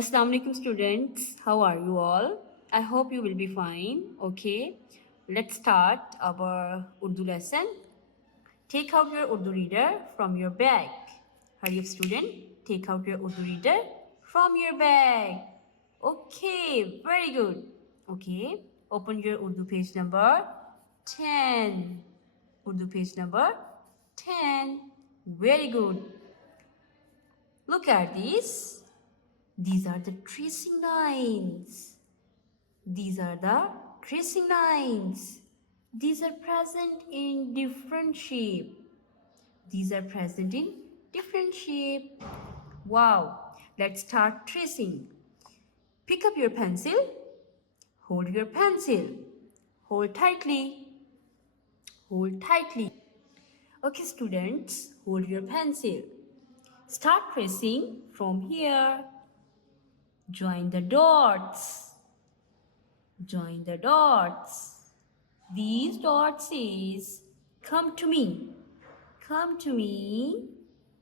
Assalamu alaikum students, how are you all? I hope you will be fine. Okay, let's start our Urdu lesson. Take out your Urdu reader from your bag. Hurry up student, take out your Urdu reader from your bag. Okay, very good. Okay, open your Urdu page number 10. Urdu page number 10. Very good. Look at these. These are the tracing lines. These are the tracing lines. These are present in different shape. These are present in different shape. Wow. Let's start tracing. Pick up your pencil. Hold your pencil. Hold tightly. Hold tightly. Okay, students, hold your pencil. Start tracing from here. Join the dots. Join the dots. These dots says, come to me. Come to me.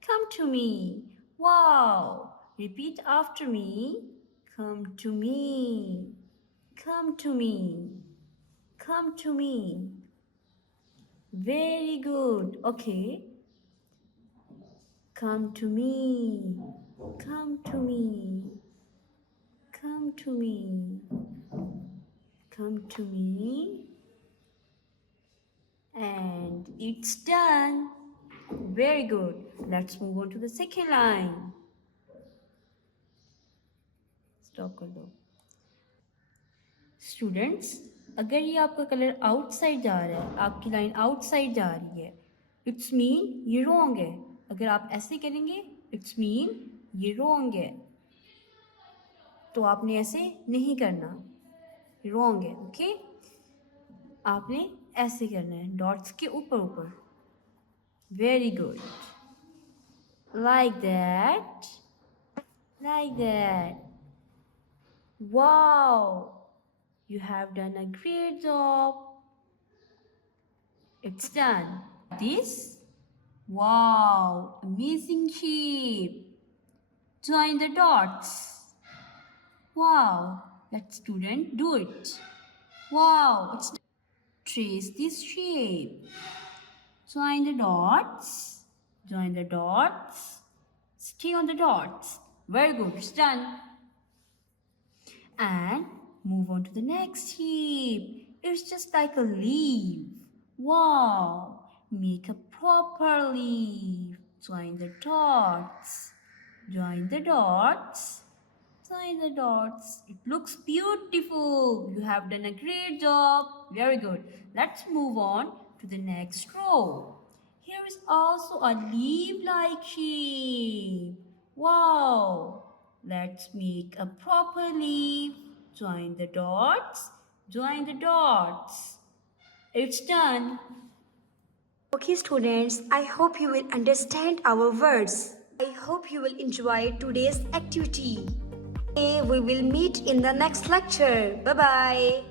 Come to me. Wow. Repeat after me. Come to me. Come to me. Come to me. Very good. Okay. Come to me. Come to me. Come to me. Come to me. And it's done. Very good. Let's move on to the second line. Stop कर दो. Students, अगर ये आपका colour outside जा रहा है, आपकी line outside जा रही है, इट्स मीन ये रॉन्ग है. अगर आप ऐसे करेंगे, इट्स मीन ये रॉन्ग है. तो आपने ऐसे नहीं करना, रॉन्ग है. ओके, आपने ऐसे करना है, डॉट्स के ऊपर ऊपर. Very good. Like that. Like that. Wow, you have done a great job. It's done. This, wow, amazing shape. Join the dots. Wow, let student do it. Wow, it's trace this shape. Join the dots. Join the dots. Stay on the dots. Very good, it's done. And move on to the next shape. It's just like a leaf. Wow, make a proper leaf. Join the dots. Join the dots. Join the dots. It looks beautiful. You have done a great job. Very good. Let's move on to the next row. Here is also a leaf-like shape. Wow. Let's make a proper leaf. Join the dots. Join the dots. It's done. Okay students, I hope you will understand our words. I hope you will enjoy today's activity. We will meet in the next lecture. Bye bye.